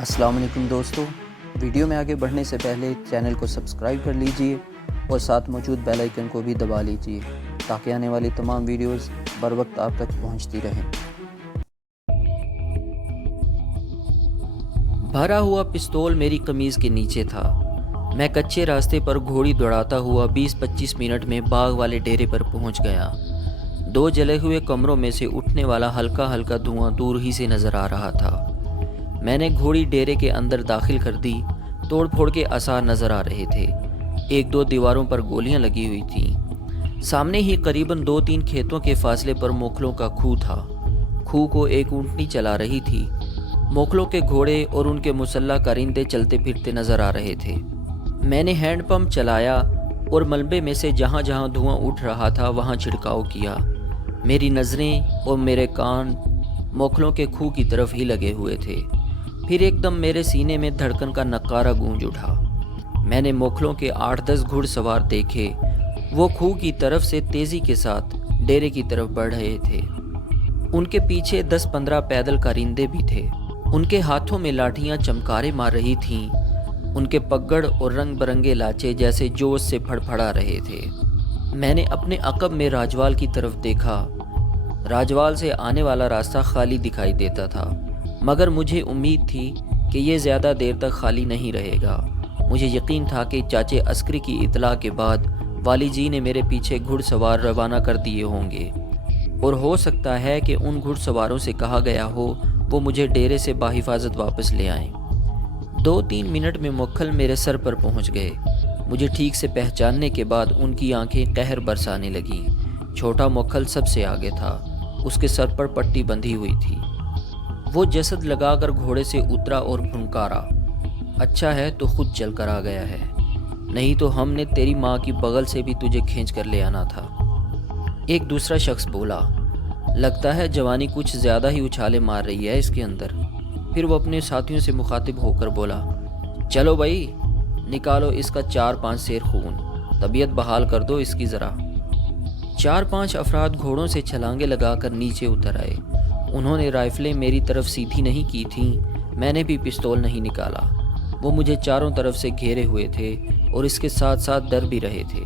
अस्सलाम वालेकुम दोस्तों, वीडियो में आगे बढ़ने से पहले चैनल को सब्सक्राइब कर लीजिए और साथ मौजूद बेल आइकन को भी दबा लीजिए ताकि आने वाली तमाम वीडियोस बर वक्त आप तक पहुंचती रहें। भरा हुआ पिस्तौल मेरी कमीज़ के नीचे था। मैं कच्चे रास्ते पर घोड़ी दौड़ाता हुआ 20-25 मिनट में बाग वाले डेरे पर पहुंच गया। दो जले हुए कमरों में से उठने वाला हल्का हल्का धुआं दूर ही से नज़र आ रहा था। मैंने घोड़ी डेरे के अंदर दाखिल कर दी। तोड़ फोड़ के आसार नज़र आ रहे थे। एक दो दीवारों पर गोलियां लगी हुई थीं। सामने ही करीबन 2-3 खेतों के फासले पर मोखलों का खूह था। खूह को एक ऊँटनी चला रही थी। मोखलों के घोड़े और उनके मुसल्ला कारिंदे चलते फिरते नज़र आ रहे थे। मैंने हैंड पंप चलाया और मलबे में से जहाँ जहाँ धुआं उठ रहा था वहाँ छिड़काव किया। मेरी नज़रें और मेरे कान मोखलों के खूह की तरफ ही लगे हुए थे। फिर एकदम मेरे सीने में धड़कन का नकारा गूंज उठा। मैंने मोखलों के 8-10 घुड़सवार देखे। वो खूह की तरफ से तेज़ी के साथ डेरे की तरफ बढ़ रहे थे। उनके पीछे 10-15 पैदल कारिंदे भी थे। उनके हाथों में लाठियां चमकारे मार रही थीं। उनके पगड़ और रंग बरंगे लाचे जैसे जोश से फड़फड़ा रहे थे। मैंने अपने अकब में राजवाल की तरफ देखा। राजवाल से आने वाला रास्ता खाली दिखाई देता था, मगर मुझे उम्मीद थी कि ये ज़्यादा देर तक खाली नहीं रहेगा। मुझे यकीन था कि चाचे अस्करी की इतला के बाद वाली जी ने मेरे पीछे घुड़सवार रवाना कर दिए होंगे और हो सकता है कि उन घुड़सवारों से कहा गया हो वो मुझे डेरे से बाहिफाजत वापस ले आएं। 2-3 मिनट में मोखल मेरे सर पर पहुंच गए। मुझे ठीक से पहचानने के बाद उनकी आंखें कहर बरसाने लगी। छोटा मोखल सबसे आगे था। उसके सर पर पट्टी बंधी हुई थी। वो जसद लगाकर घोड़े से उतरा और फुनकारा, अच्छा है तो खुद चल कर आ गया है, नहीं तो हमने तेरी माँ की बगल से भी तुझे खींच कर ले आना था। एक दूसरा शख्स बोला, लगता है जवानी कुछ ज़्यादा ही उछाले मार रही है इसके अंदर। फिर वो अपने साथियों से मुखातिब होकर बोला, चलो भाई निकालो इसका 4-5 सेर खून, तबीयत बहाल कर दो इसकी ज़रा। 4-5 अफराद घोड़ों से छलांगे लगाकर नीचे उतर आए। उन्होंने राइफलें मेरी तरफ सीधी नहीं की थीं। मैंने भी पिस्तौल नहीं निकाला। वो मुझे चारों तरफ से घेरे हुए थे और इसके साथ साथ डर भी रहे थे।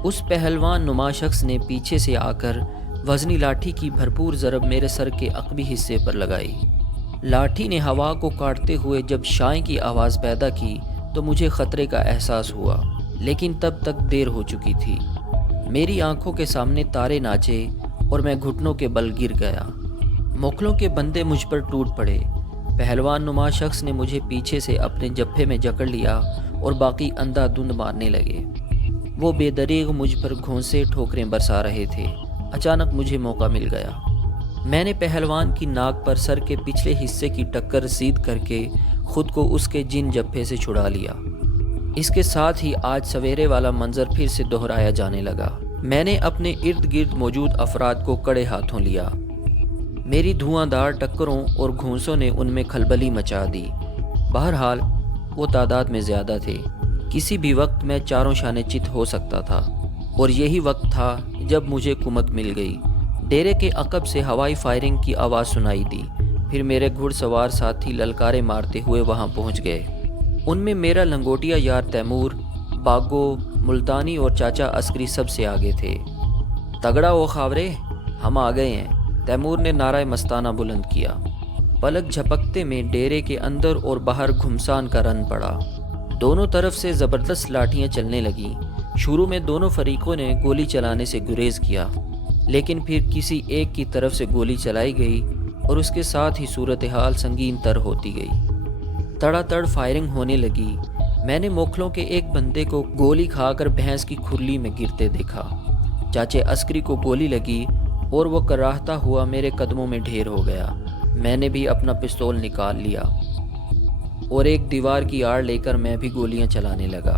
उस पहलवान नुमा शख्स ने पीछे से आकर वजनी लाठी की भरपूर ज़रब मेरे सर के अकबी हिस्से पर लगाई। लाठी ने हवा को काटते हुए जब शाएं की आवाज़ पैदा की तो मुझे ख़तरे का एहसास हुआ, लेकिन तब तक देर हो चुकी थी। मेरी आंखों के सामने तारे नाचे और मैं घुटनों के बल गिर गया। मोखलों के बंदे मुझ पर टूट पड़े। पहलवान नुमा शख्स ने मुझे पीछे से अपने जत्थे में जकड़ लिया और बाकी अंधाधुंध मारने लगे। वो बेदरीग मुझ पर घोंसे ठोकरें बरसा रहे थे। अचानक मुझे मौका मिल गया। मैंने पहलवान की नाक पर सर के पिछले हिस्से की टक्कर रसीद करके खुद को उसके जिन जत्थे से छुड़ा लिया। इसके साथ ही आज सवेरे वाला मंजर फिर से दोहराया जाने लगा। मैंने अपने इर्द गिर्द मौजूद अफराद को कड़े हाथों लिया। मेरी धुआंधार टक्करों और घूंसों ने उनमें खलबली मचा दी। बहरहाल वो तादाद में ज़्यादा थे। किसी भी वक्त मैं चारों शाने चित हो सकता था और यही वक्त था जब मुझे कुमक मिल गई। डेरे के अकब से हवाई फायरिंग की आवाज़ सुनाई दी। फिर मेरे घुड़सवार साथी ललकारे मारते हुए वहाँ पहुँच गए। उनमें मेरा लंगोटिया यार तैमूर, बागो, मुल्तानी और चाचा अस्करी सबसे आगे थे। तगड़ा वो खावरे, हम आ गए हैं, तैमूर ने नारा मस्ताना बुलंद किया। पलक झपकते में डेरे के अंदर और बाहर घुमसान का रन पड़ा। दोनों तरफ से ज़बरदस्त लाठियां चलने लगीं। शुरू में दोनों फरीकों ने गोली चलाने से गुरेज किया, लेकिन फिर किसी एक की तरफ से गोली चलाई गई और उसके साथ ही सूरत हाल संगीन तर होती गई। तड़ातड़ फायरिंग होने लगी। मैंने मोखलों के एक बंदे को गोली खाकर भैंस की खुरली में गिरते देखा। चाचे अस्करी को गोली लगी और वो कराहता हुआ मेरे कदमों में ढेर हो गया। मैंने भी अपना पिस्तौल निकाल लिया और एक दीवार की आड़ लेकर मैं भी गोलियां चलाने लगा।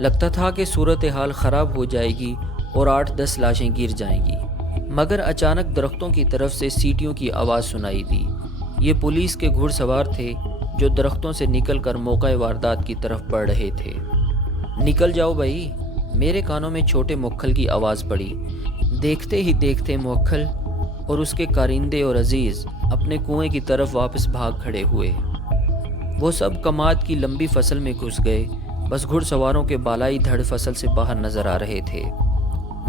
लगता था कि सूरत हाल ख़राब हो जाएगी और 8-10 लाशें गिर जाएंगी, मगर अचानक दरख्तों की तरफ से सीटियों की आवाज़ सुनाई दी। ये पुलिस के घुड़सवार थे जो दरख्तों से निकलकर मौका वारदात की तरफ बढ़ रहे थे। निकल जाओ भाई, मेरे कानों में छोटे मोखल की आवाज़ पड़ी। देखते ही देखते मोखल और उसके कारिंदे और अजीज़ अपने कुएं की तरफ वापस भाग खड़े हुए। वो सब कमाद की लंबी फसल में घुस गए, बस घुड़सवारों के बालाई धड़ फसल से बाहर नजर आ रहे थे।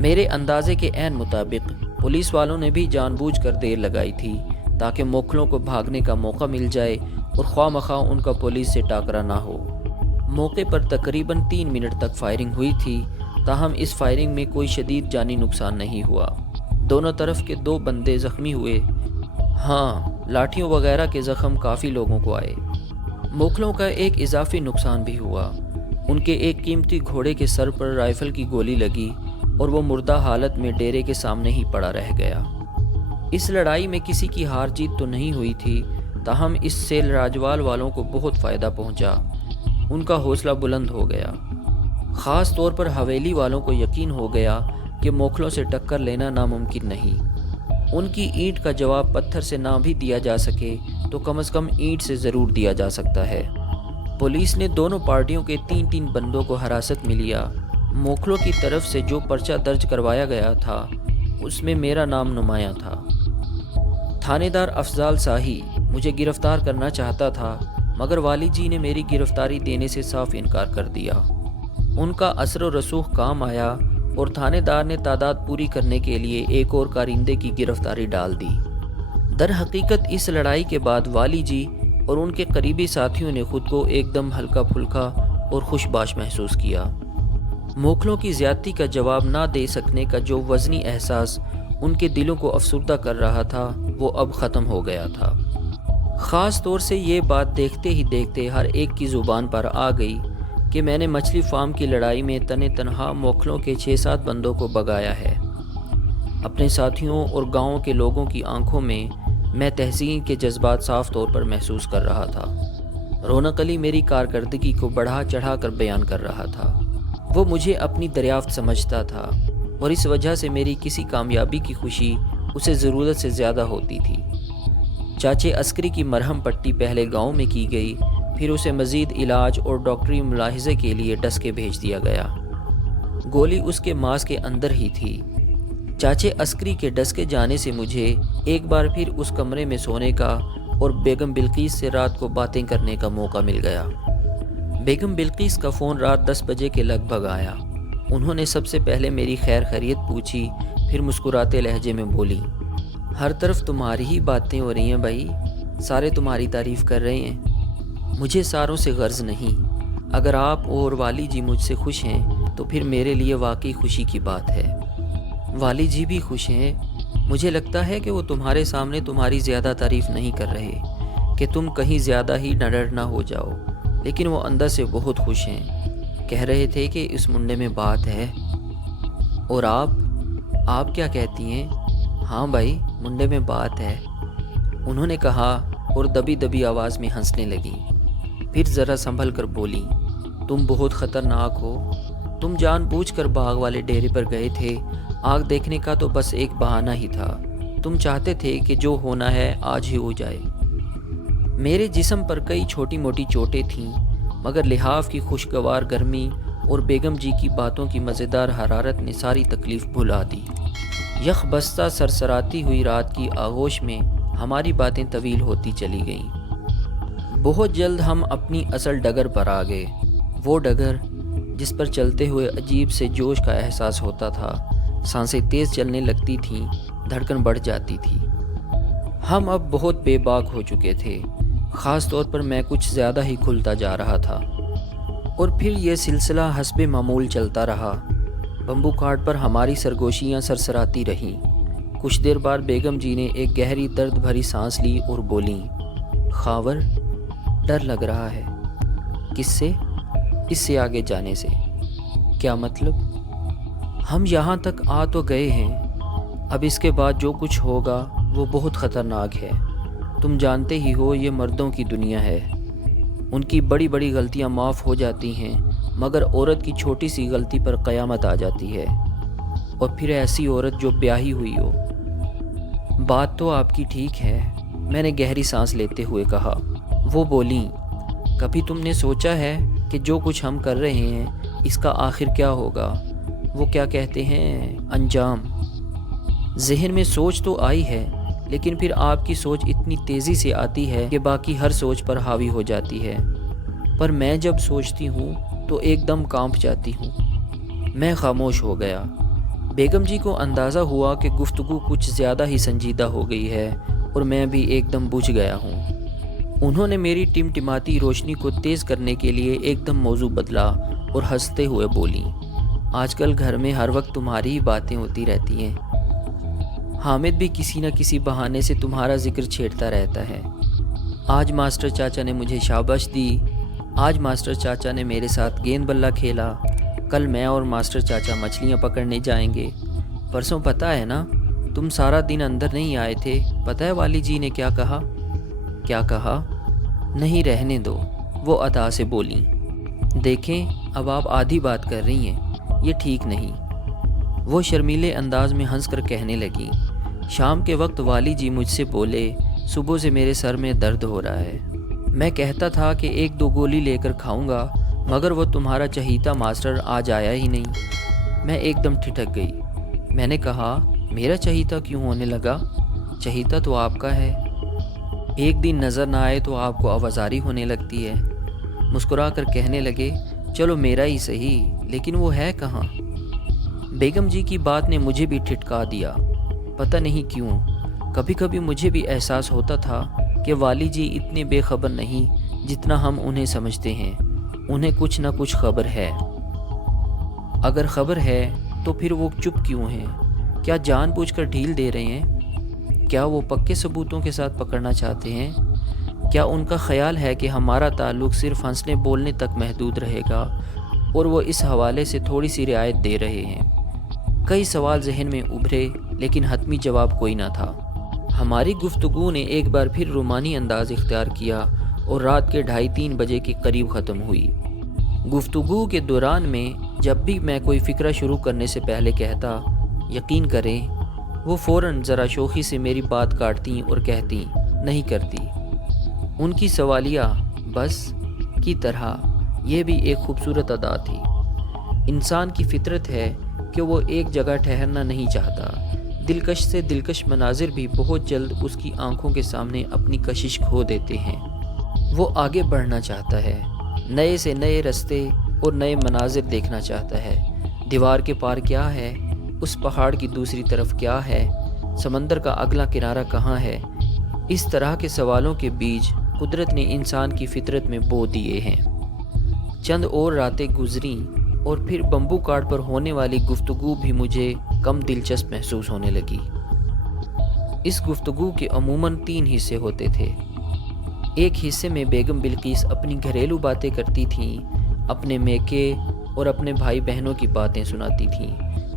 मेरे अंदाजे के ऐन मुताबिक पुलिस वालों ने भी जानबूझकर देर लगाई थी ताकि मोखलों को भागने का मौका मिल जाए और ख्वामख्वाह उनका पुलिस से टाकरा ना हो। मौके पर तकरीबन 3 मिनट तक फायरिंग हुई थी, ताहम इस फायरिंग में कोई शदीद जानी नुकसान नहीं हुआ। दोनों तरफ के 2 बंदे ज़ख्मी हुए। हाँ, लाठियों वगैरह के ज़ख्म काफ़ी लोगों को आए। मोखलों का एक इजाफी नुकसान भी हुआ। उनके एक कीमती घोड़े के सर पर राइफ़ल की गोली लगी और वो मुर्दा हालत में डेरे के सामने ही पड़ा रह गया। इस लड़ाई में किसी की हार जीत तो नहीं हुई थी, ताहम इससे राजवाल वालों को बहुत फ़ायदा पहुंचा। उनका हौसला बुलंद हो गया। ख़ास तौर पर हवेली वालों को यकीन हो गया कि मोखलों से टक्कर लेना नामुमकिन नहीं। उनकी ईंट का जवाब पत्थर से ना भी दिया जा सके तो कम से कम ईंट से ज़रूर दिया जा सकता है। पुलिस ने दोनों पार्टियों के 3-3 बंदों को हिरासत में लिया। मोखलों की तरफ से जो पर्चा दर्ज करवाया गया था उसमें मेरा नाम नुमाया था। थानेदार अफजाल शाही मुझे गिरफ्तार करना चाहता था, मगर वाली जी ने मेरी गिरफ्तारी देने से साफ इनकार कर दिया। उनका असर व रसूख काम आया और थानेदार ने तादाद पूरी करने के लिए एक और कारिंदे की गिरफ्तारी डाल दी। दर हकीकत इस लड़ाई के बाद वाली जी और उनके करीबी साथियों ने खुद को एकदम हल्का फुल्का और खुशबाश महसूस किया। मोखलों की ज़्यादती का जवाब ना दे सकने का जो वज़नी एहसास उनके दिलों को अफसुर्दा कर रहा था वो अब ख़त्म हो गया था। ख़ास तौर से ये बात देखते ही देखते हर एक की ज़ुबान पर आ गई कि मैंने मछली फार्म की लड़ाई में तने तनहा मोखलों के 6-7 बंदों को भगाया है। अपने साथियों और गाँव के लोगों की आंखों में मैं तहसीन के जज्बात साफ तौर पर महसूस कर रहा था। रौनक अली मेरी कारकर्दगी को बढ़ा चढ़ा कर बयान कर रहा था। वो मुझे अपनी दरियाफ्त समझता था और इस वजह से मेरी किसी कामयाबी की खुशी उसे ज़रूरत से ज़्यादा होती थी। चाचे अस्करी की मरहम पट्टी पहले गांव में की गई, फिर उसे मज़ीद इलाज और डॉक्टरी मुलाहिज़े के लिए डस्के भेज दिया गया। गोली उसके मांस के अंदर ही थी। चाचे अस्करी के डस्के जाने से मुझे एक बार फिर उस कमरे में सोने का और बेगम बिल्किस से रात को बातें करने का मौका मिल गया। बेगम बिल्किस का फ़ोन रात 10 बजे के लगभग आया। उन्होंने सबसे पहले मेरी खैर खैरियत पूछी, फिर मुस्कुराते लहजे में बोली, हर तरफ तुम्हारी ही बातें हो रही हैं भाई, सारे तुम्हारी तारीफ़ कर रहे हैं। मुझे सारों से गर्ज नहीं। अगर आप और वाली जी मुझसे खुश हैं तो फिर मेरे लिए वाकई खुशी की बात है। वाली जी भी खुश हैं। मुझे लगता है कि वो तुम्हारे सामने तुम्हारी ज़्यादा तारीफ़ नहीं कर रहे कि तुम कहीं ज़्यादा ही नडर ना हो जाओ, लेकिन वो अंदर से बहुत खुश हैं। कह रहे थे कि इस मुंडे में बात है। और आप क्या कहती हैं? हाँ भाई, मुंडे में बात है, उन्होंने कहा और दबी दबी आवाज़ में हंसने लगी। फिर ज़रा संभल कर बोली, तुम बहुत ख़तरनाक हो। तुम जानबूझकर बाग वाले डेरे पर गए थे। आग देखने का तो बस एक बहाना ही था। तुम चाहते थे कि जो होना है आज ही हो जाए। मेरे जिस्म पर कई छोटी मोटी चोटें थीं, मगर लिहाफ की खुशगवार गर्मी और बेगम जी की बातों की मज़ेदार हरारत ने सारी तकलीफ़ भुला दी। यख बस्ता सरसराती हुई रात की आगोश में हमारी बातें तवील होती चली गईं। बहुत जल्द हम अपनी असल डगर पर आ गए। वो डगर जिस पर चलते हुए अजीब से जोश का एहसास होता था। सांसें तेज़ चलने लगती थीं, धड़कन बढ़ जाती थी। हम अब बहुत बेबाक हो चुके थे। ख़ास तौर पर मैं कुछ ज़्यादा ही खुलता जा रहा था। और फिर यह सिलसिला हस्बे मामूल चलता रहा। बम्बू काट पर हमारी सरगोशियाँ सरसराती रहीं। कुछ देर बाद बेगम जी ने एक गहरी दर्द भरी सांस ली और बोलीं, खावर, डर लग रहा है। किससे? इससे आगे जाने से। क्या मतलब? हम यहाँ तक आ तो गए हैं, अब इसके बाद जो कुछ होगा वो बहुत ख़तरनाक है। तुम जानते ही हो ये मर्दों की दुनिया है। उनकी बड़ी बड़ी गलतियाँ माफ़ हो जाती हैं, मगर औरत की छोटी सी गलती पर क़यामत आ जाती है। और फिर ऐसी औरत जो ब्याही हुई हो। बात तो आपकी ठीक है, मैंने गहरी सांस लेते हुए कहा। वो बोली, कभी तुमने सोचा है कि जो कुछ हम कर रहे हैं इसका आखिर क्या होगा? वो क्या कहते हैं, अंजाम। जहन में सोच तो आई है, لیکن پھر آپ کی سوچ اتنی تیزی سے آتی ہے کہ باقی ہر سوچ پر حاوی ہو جاتی ہے۔ پر میں جب سوچتی ہوں تو ایک دم کانپ جاتی ہوں۔ میں خاموش ہو گیا۔ بیگم جی کو اندازہ ہوا کہ گفتگو کچھ زیادہ ہی سنجیدہ ہو گئی ہے اور میں بھی ایک دم بجھ گیا ہوں۔ انہوں نے میری ٹمٹماتی روشنی کو تیز کرنے کے لیے ایک دم موضوع بدلا اور ہنستے ہوئے بولیں، آج کل گھر میں ہر وقت تمہاری ہی باتیں ہوتی رہتی ہیں۔ حامد بھی کسی نہ کسی بہانے سے تمہارا ذکر چھیڑتا رہتا ہے۔ آج ماسٹر چاچا نے مجھے شاباش دی، آج ماسٹر چاچا نے میرے ساتھ گیند بلا کھیلا، کل میں اور ماسٹر چاچا مچھلیاں پکڑنے جائیں گے۔ پرسوں پتہ ہے نا، تم سارا دن اندر نہیں آئے تھے، پتہ ہے والی جی نے کیا کہا؟ کیا کہا؟ نہیں رہنے دو، وہ ادا سے بولیں۔ دیکھیں اب آپ آدھی بات کر رہی ہیں، یہ ٹھیک نہیں۔ وہ شرمیلے انداز میں ہنس کر کہنے لگی، شام کے وقت والی جی مجھ سے بولے، صبح سے میرے سر میں درد ہو رہا ہے۔ میں کہتا تھا کہ 1-2 گولی لے کر کھاؤں گا، مگر وہ تمہارا چہیتا ماسٹر آج آیا ہی نہیں۔ میں ایک دم ٹھٹک گئی۔ میں نے کہا، میرا چہیتا کیوں ہونے لگا؟ چہیتا تو آپ کا ہے۔ ایک دن نظر نہ آئے تو آپ کو آوازاری ہونے لگتی ہے۔ مسکرا کر کہنے لگے، چلو میرا ہی صحیح، لیکن وہ ہے کہاں؟ بیگم جی کی بات نے مجھے بھی ٹھٹکا دیا۔ پتہ نہیں کیوں، کبھی کبھی مجھے بھی احساس ہوتا تھا کہ والی جی اتنے بے خبر نہیں جتنا ہم انہیں سمجھتے ہیں۔ انہیں کچھ نہ کچھ خبر ہے۔ اگر خبر ہے تو پھر وہ چپ کیوں ہیں؟ کیا جان بوجھ کر ڈھیل دے رہے ہیں؟ کیا وہ پکے ثبوتوں کے ساتھ پکڑنا چاہتے ہیں؟ کیا ان کا خیال ہے کہ ہمارا تعلق صرف ہنسنے بولنے تک محدود رہے گا اور وہ اس حوالے سے تھوڑی سی رعایت دے رہے ہیں؟ کئی سوال ذہن میں ابھرے لیکن حتمی جواب کوئی نہ تھا۔ ہماری گفتگو نے ایک بار پھر رومانی انداز اختیار کیا اور رات کے 2:30-3 بجے کے قریب ختم ہوئی۔ گفتگو کے دوران میں جب بھی میں کوئی فکرہ شروع کرنے سے پہلے کہتا، یقین کریں، وہ فوراً ذرا شوخی سے میری بات کاٹتیں اور کہتیں، نہیں کرتی۔ ان کی سوالیہ بس کی طرح یہ بھی ایک خوبصورت ادا تھی۔ انسان کی فطرت ہے کہ وہ ایک جگہ ٹھہرنا نہیں چاہتا۔ دلکش سے دلکش مناظر بھی بہت جلد اس کی آنکھوں کے سامنے اپنی کشش کھو دیتے ہیں۔ وہ آگے بڑھنا چاہتا ہے، نئے سے نئے راستے اور نئے مناظر دیکھنا چاہتا ہے۔ دیوار کے پار کیا ہے؟ اس پہاڑ کی دوسری طرف کیا ہے؟ سمندر کا اگلا کنارہ کہاں ہے؟ اس طرح کے سوالوں کے بیج قدرت نے انسان کی فطرت میں بو دیے ہیں۔ چند اور راتیں گزریں اور پھر بمبو کاٹ پر ہونے والی گفتگو بھی مجھے کم دلچسپ محسوس ہونے لگی۔ اس گفتگو کے عموماً 3 حصے ہوتے تھے۔ ایک حصے میں بیگم بلقیس اپنی گھریلو باتیں کرتی تھیں، اپنے میکے اور اپنے بھائی بہنوں کی باتیں سناتی تھیں۔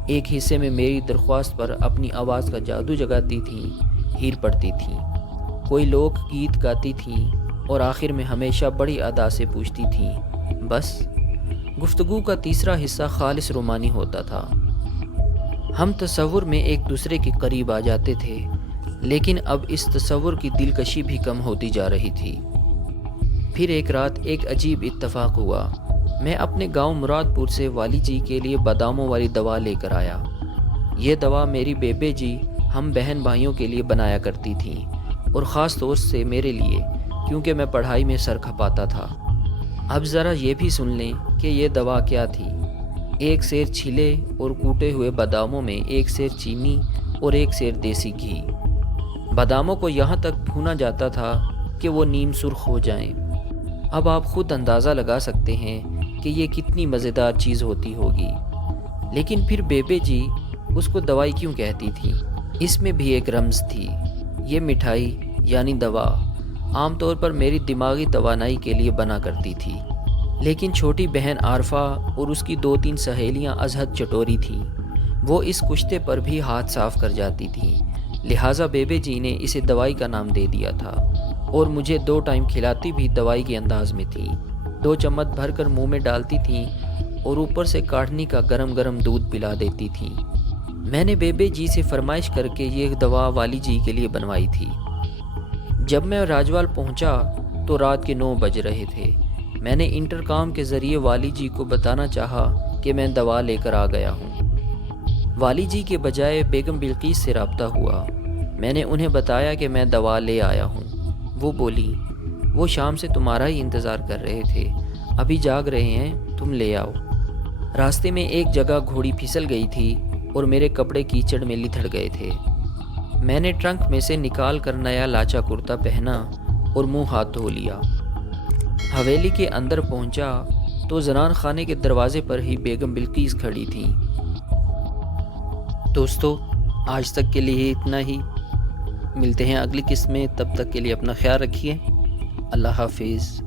ایک حصے میں میری درخواست پر اپنی آواز کا جادو جگاتی تھیں، ہیر پڑتی تھیں، کوئی لوک گیت گاتی تھیں اور آخر میں ہمیشہ بڑی ادا سے پوچھتی تھیں، بس۔ گفتگو کا تیسرا حصہ خالص رومانی ہوتا تھا۔ ہم تصور میں ایک دوسرے کے قریب آ جاتے تھے، لیکن اب اس تصور کی دلکشی بھی کم ہوتی جا رہی تھی۔ پھر ایک رات ایک عجیب اتفاق ہوا۔ میں اپنے گاؤں مراد پور سے والی جی کے لیے باداموں والی دوا لے کر آیا۔ یہ دوا میری بیبے جی ہم بہن بھائیوں کے لیے بنایا کرتی تھیں، اور خاص طور سے میرے لیے، کیونکہ میں پڑھائی میں سر کھپاتا تھا۔ اب ذرا یہ بھی سن لیں کہ یہ دوا کیا تھی۔ 1 سیر چھلے اور کوٹے ہوئے باداموں میں 1 سیر چینی اور 1 سیر دیسی گھی۔ باداموں کو یہاں تک بھونا جاتا تھا کہ وہ نیم سرخ ہو جائیں۔ اب آپ خود اندازہ لگا سکتے ہیں کہ یہ کتنی مزیدار چیز ہوتی ہوگی۔ لیکن پھر بیبے جی اس کو دوائی کیوں کہتی تھی؟ اس میں بھی ایک رمز تھی۔ یہ مٹھائی یعنی دوا عام طور پر میری دماغی توانائی کے لیے بنا کرتی تھی، لیکن چھوٹی بہن عارفہ اور اس کی 2-3 سہیلیاں از حد چٹوری تھیں۔ وہ اس کشتے پر بھی ہاتھ صاف کر جاتی تھیں، لہٰذا بیبے جی نے اسے دوائی کا نام دے دیا تھا، اور مجھے 2 ٹائم کھلاتی بھی دوائی کے انداز میں تھی۔ 2 چمچ بھر کر منہ میں ڈالتی تھیں اور اوپر سے کاٹنی کا گرم گرم دودھ پلا دیتی تھیں۔ میں نے بیبے جی سے فرمائش کر کے یہ دوا والی جی کے لیے بنوائی تھی۔ جب میں راجوال پہنچا تو رات کے 9 بج رہے تھے۔ میں نے انٹرکام کے ذریعے والی جی کو بتانا چاہا کہ میں دوا لے کر آ گیا ہوں۔ والی جی کے بجائے بیگم بلقیس سے رابطہ ہوا۔ میں نے انہیں بتایا کہ میں دوا لے آیا ہوں۔ وہ بولی، وہ شام سے تمہارا ہی انتظار کر رہے تھے، ابھی جاگ رہے ہیں، تم لے آؤ۔ راستے میں ایک جگہ گھوڑی پھسل گئی تھی اور میرے کپڑے کیچڑ میں لتھڑ گئے تھے۔ میں نے ٹرنک میں سے نکال کر نیا لاچا کرتا پہنا اور منہ ہاتھ دھو لیا۔ حویلی کے اندر پہنچا تو زنان خانے کے دروازے پر ہی بیگم بلقیس کھڑی تھیں۔ دوستو، آج تک کے لیے اتنا ہی، ملتے ہیں اگلی قسط میں، تب تک کے لیے اپنا خیال رکھیے، اللہ حافظ۔